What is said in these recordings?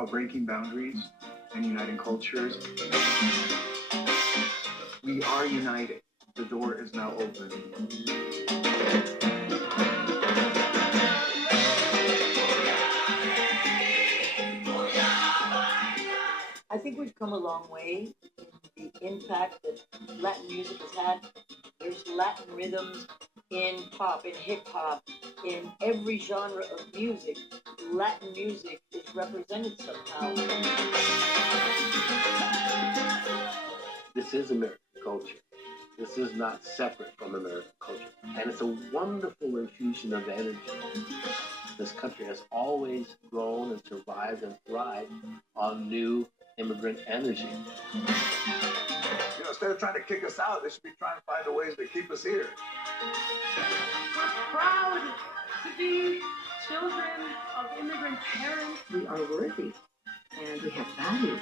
about breaking boundaries and uniting cultures. We are united. The door is now open. I think we've come a long way in the impact that Latin music has had. There's Latin rhythms in pop, in hip hop, in every genre of music. Latin music is represented somehow. This is American culture. This is not separate from American culture. And it's a wonderful infusion of energy. This country has always grown and survived and thrived on new immigrant energy. You know, instead of trying to kick us out, they should be trying to find the ways to keep us here. We're proud to be children of immigrant parents. We are worthy and we have value.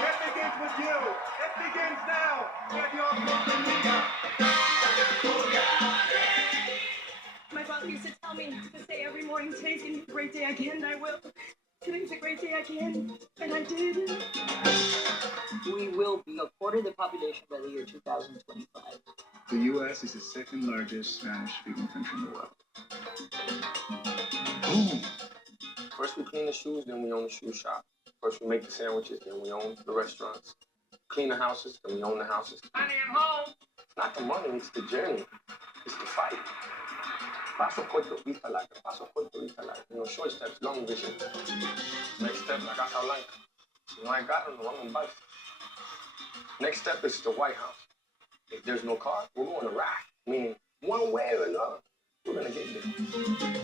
It begins with you. It begins now. When you're familia. My father used to tell me to say every morning, today's gonna be a great day again, and I will. Today's a great day again, and I did. We will be a quarter of the population by the year 2025. The U.S. is the second largest Spanish-speaking country in the world. Boom. First we clean the shoes, then we own the shoe shop. First we make the sandwiches, then we own the restaurants. Clean the houses, then we own the houses. Money, I'm home. It's not the money, it's the journey. It's the fight. Paso corto, vista larga. Paso corto, vista larga. You know, short steps, long vision. Next step, La Casa Blanca. Si no hay carro, no vamos en bike. Next step is the White House. If there's no car, we're going to ride. Meaning, one way or another, we're going to get there.